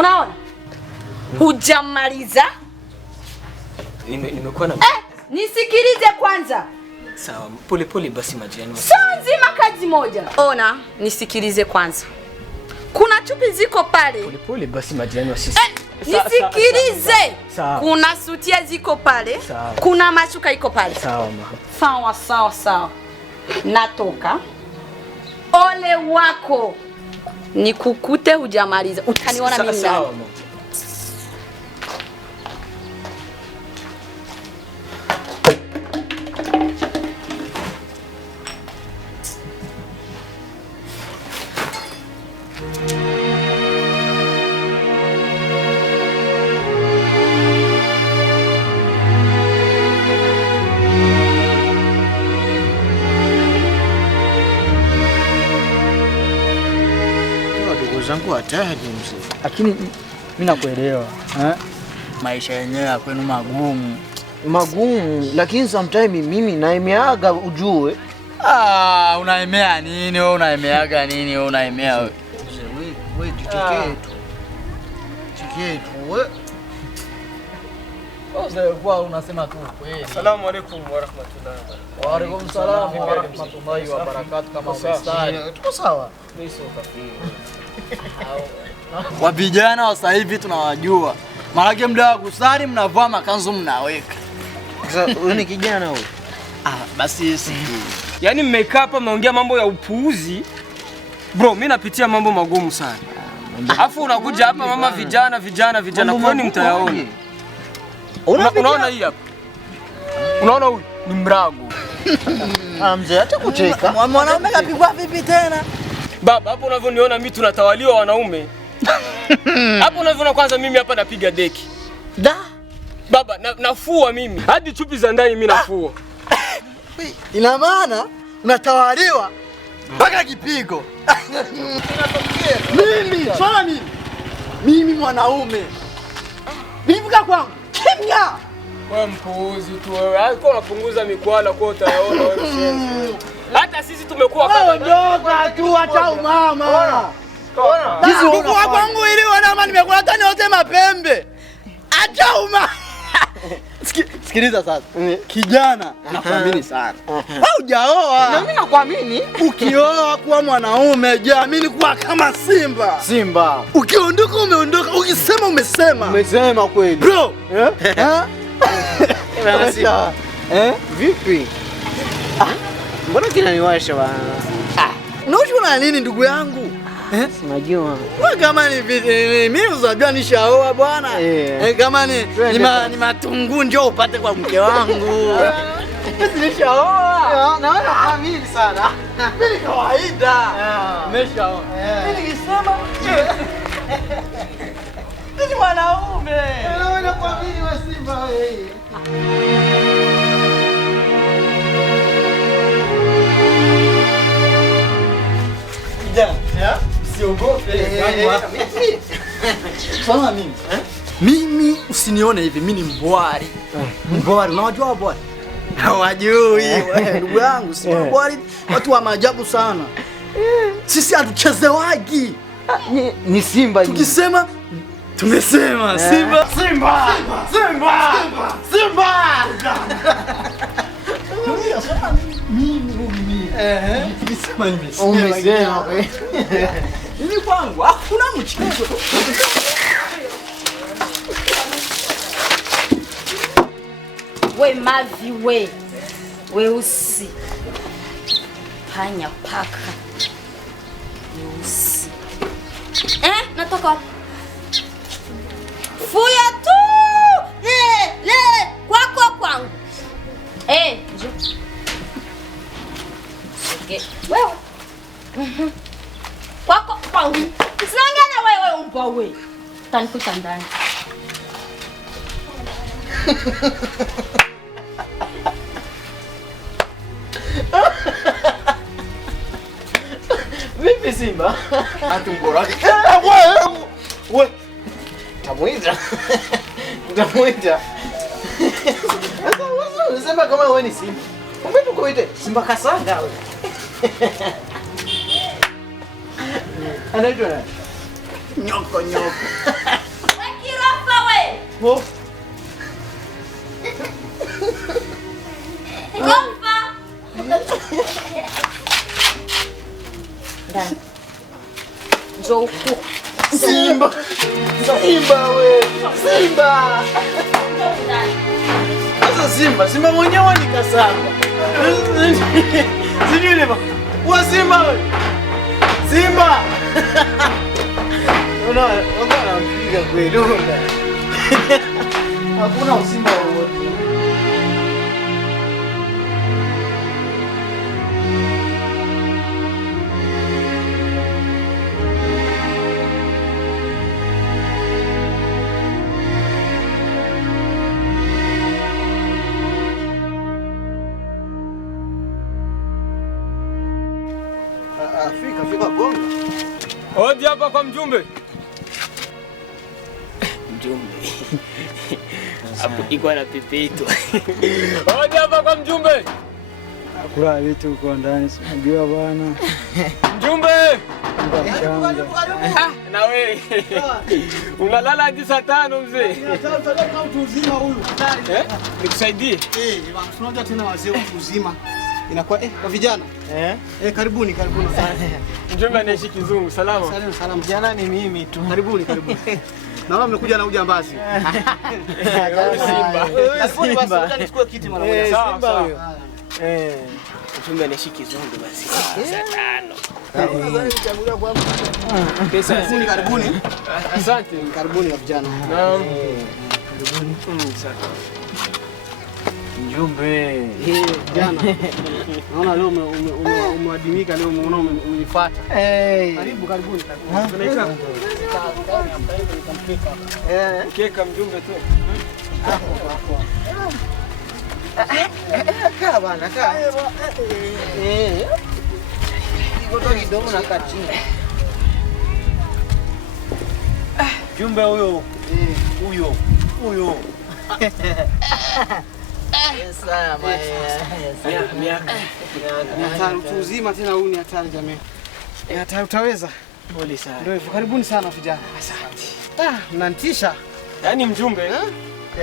Unaona? Hujamaliza? Nimekuwa na nisikilize kwanza. Sawa, pole pole basi majirani. Saa nzima kazi moja. Ona, nisikilize kwanza. Kuna chupi ziko pale. Pole pole basi majirani wa sisi. Nisikilize. Sawa. Kuna sutia ziko pale. Sawa. Kuna mashuka iko pale. Sawa mama. Sawa sawa sawa. Natoka. Ole wako. Nikukute hujamaliza. Utaniona mimi ndani. Sawa mama. Zangu hatari mzee. Lakini mimi nakuelewa. Maisha yenyewe ya kwenu magumu. Magumu, lakini sometimes mimi naemeaga ujue. Unaemea nini wewe? Unaemeaga nini wewe? Unaemea wewe? Wewe tucheke tu. Cheke tu wewe. Kwa unasema tu kweli. Asalamu alaykum wa rahmatullahi wa barakatuh. Wa alaykum salaam wa rahmatullahi wa barakatuh. Kama umestari. Tuko sawa. Mimi sio kafiri. Wa vijana wa sasa hivi tunawajua. Maana mda wa kusali mnavaa makanzu mnaweka. Sasa wewe ni kijana wewe. Basi si. Yaani mmekaa hapa mnaongea mambo ya upuuzi. Bro, mimi napitia mambo magumu sana. Alafu unakuja hapa mama vijana kwani mtayaona. Unaona hii hapa? Unaona huyu ni mrago. Mzee hata kucheka. Mwanaume kapigwa vipi tena? Baba, hapo unavyoniona mimi tunatawaliwa wanaume. Hapo unavyoona kwanza mimi hapa napiga deki. Baba, nafua mimi. Hadi chupi za ndani mimi nafua. Ina maana unatawaliwa mpaka kipigo. Mimi mwanaume. Nilivuka kwangu. Kimya. Wewe mpuuzi tu wewe. Hapo unapunguza mikwala kwa utayaona wewe mshenzi. Hata sisi tumekuwa kama ndoka tu acha mama. Hizi ukua kwangu ili wana nimekula tani yote mapembe. Acha uma. Sikiliza sasa. Kijana, nakuamini sana. Hujaoa. Na mimi nakuamini. Ukioa kuwa mwanaume, jiamini kuwa kama simba. Simba. Ukiondoka umeondoka, ukisema umesema. Umesema kweli. Bro. Vipi? Mbona kinaniwasha bana? Unaona nini ndugu yangu? Unajua. Wewe kama ni mimi unajua nishaoa bwana. Kama ni matungu njoo upate kwa mke wangu. Mimi nishaoa. Na wewe unaamini sana. Mimi kawaida. Nimeshaoa. Mimi nikisema mimi mwanaume. Wewe unakuamini wewe Simba wewe. Usiogope. Fanya mimi. Mimi usinione hivi, mimi ni mbwari. Mbwari, unajua mbwari? Hawajui. Ndugu yangu, si mbwari watu wa maajabu sana. Sisi hatuchezewagi. Ni Simba. Tukisema tumesema Simba. Simba. Simba. Simba. Umesema. Mimi kwangu hakuna mchezo. We mavi we. Weusi. Panya paka. Weusi. Natoka. Fuya tu. Le kwako kwangu. Njoo. Wewe. Kwako kwangu. Usiongea na wewe umpa wewe. Tanikuta ndani. Vipi Simba? Atumborake. Wewe. Tamuita. Tamuita. Sasa wewe unasema kama wewe ni Simba. Kumbe tukoite Simba Kasanga wewe. Anaitwa nani? Nyoko. Kirofa we. Oh. Kirofa. Ndani. Njoo huku. Simba we. Simba. Sasa Simba mwenyewe ni kasamba. Sijui leo. Wa Simba we. Simba. Anampiga kweli. Hakuna usimba wowote. Fika gonga. Hodi hapa kwa mjumbe. Mjumbe. Hapo iko na pepeto. Hodi hapa kwa mjumbe. Kula vitu uko ndani, unajua bwana. Mjumbe. Na wewe. Unalala hadi saa 5 mzee. Tunataka mtu uzima huyu. Nikusaidie? Tunajua tena wazee watu uzima. Inakuwa kwa vijana. Karibuni sana. Mjumbe anaishi kizungu, salama. Salamu. Vijana ni mimi tu. Karibuni. Naona mmekuja na ujambazi. Simba. Karibuni basi, ngoja nichukue kiti mara moja. Simba huyo. Mjumbe anaishi kizungu basi. Saa 5. Pesa. Karibuni. Asante. Karibuni vijana. Naam. Karibuni. Mjumbe. Jana. Naona leo umeadimika leo umenifuata. Karibuni. Keka mjumbe tu. Kaa bana, kaa. Kigoto kidogo na kachini. Mjumbe huyo. Huyo. Mtu uzima tena huyu ni hatari jamii. Hatari utaweza? Pole sana. Ndio hivyo. Karibuni sana vijana. Asante. Mnanitisha. Yaani mjumbe,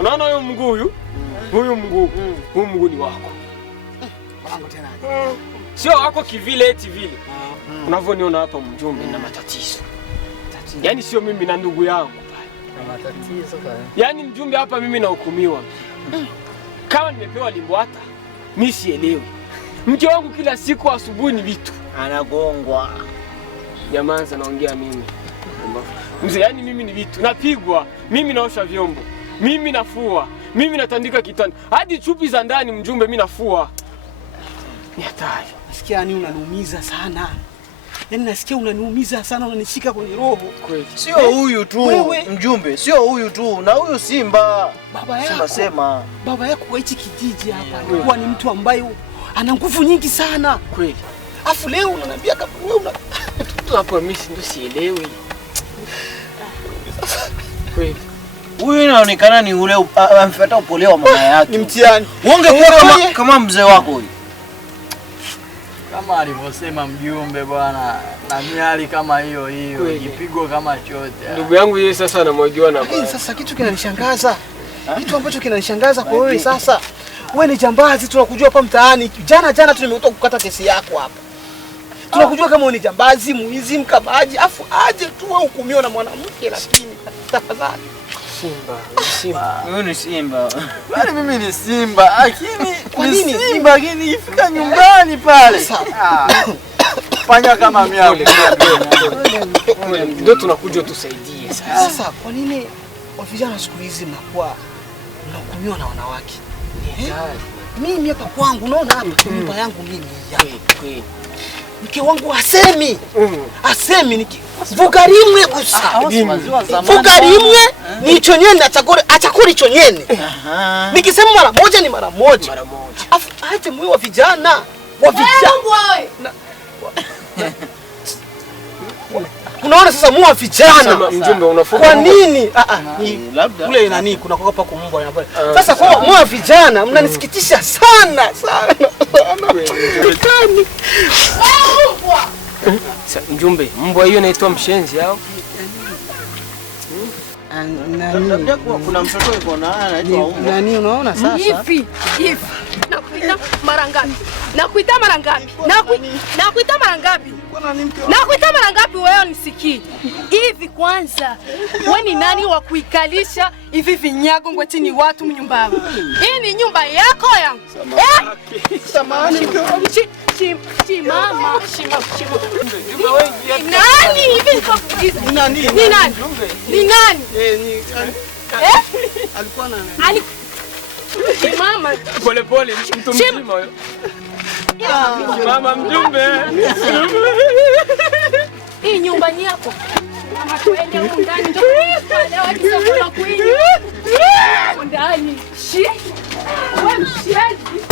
unaona huyo mguu huyu? Huyu mguu. Huyu mguu ni wako. Wangu tena. Sio wako kivile eti vile. Unavyoniona hapa mjumbe na matatizo. Yaani sio mimi na ndugu yangu pale. Na matatizo kana. Yaani mjumbe hapa mimi nahukumiwa. Kama nimepewa limbwata, mimi sielewi. Mke wangu kila siku asubuhi ni vitu Anagongwa. Jamaa anaongea mimi. Mzee, yani mimi ni vitu. Napigwa, mimi naosha vyombo, mimi nafua, mimi natandika kitanda. Hadi chupi za ndani mjumbe mimi nafua. Ni hatari. Nasikia yani unaniumiza sana. Yaani nasikia unaniumiza sana, unanishika kwenye roho. Kweli. Sio huyu tu mjumbe, sio huyu tu na huyu Simba. Baba yako. Sema. Baba yako kwa hichi kijiji hapa alikuwa ni mtu ambaye ana nguvu nyingi sana. Kweli. Afu leo unaniambia kama wewe una Hapo mimi ndio sielewi. Kweli. Huyu inaonekana ni ule amfuata upole wa mama yake. ni mtihani. Ungekuwa kama mzee wako huyu. Kama alivyosema mjumbe bwana, na miali kama hiyo, kipigo kama chote. Ndugu yangu yeye sasa anamwagiwa na baba. Sasa kitu kinanishangaza. Kitu ambacho kinanishangaza kwa wewe sasa. Wewe ni jambazi, tunakujua hapa mtaani. Jana tu nimetoka kukata kesi yako hapa. Tunakujua kama wewe ni jambazi, muizi, mkabaji, afu aje tu wewe hukumiwa na mwanamke, lakini tafadhali. Simba. Huyu ni Simba. Bali mimi ni Simba, lakini kwa nini Simba lakini ifika nyumbani pale. Fanya kama miao. Ndio tunakuja tusaidie sasa. Sasa kwa nini vijana siku hizi mnakuwa mnahukumiwa na wanawake? Mimi hapa kwangu unaona hapa nyumba yangu mimi hapa. Kweli. Mke wangu asemi. Asemi vuga rimwe gusa. Vuga rimwe ni chonyene achakuri chonyene. Nikisema mara moja ni mara moja. Afu aje mwe wa vijana. Unaona sasa mwa vijana. Mjumbe unafuka. Kwa nini? Labda kule nani kuna kwa kumbwa hapa. Sasa kwa mwa vijana mnanisikitisha sana. Mjumbe, mbwa hiyo inaitwa mshenzi au? Labda kuna mtoto yuko na anaitwa Umbo. Nani unaona sasa? Hivi. Nakuita mara ngapi? Nakuita mara ngapi? Nakuita mara ngapi? Nakuita mara ngapi wewe nisikii? Hivi kwanza. Wewe ni nani wa kuikalisha hivi vinyago ngweti ni watu mnyumba yako? Hii ni nyumba yako yangu. Samahani. Mama. Nani hivi nikufukiza? Ni nani? Alikuwa na Mama. Pole mtu mzima huyo. Mama mjumbe. Hii nyumba ni yako. Mama twende huko ndani ndio leo akisafuna kuingia. Ndani. Wewe mshenzi.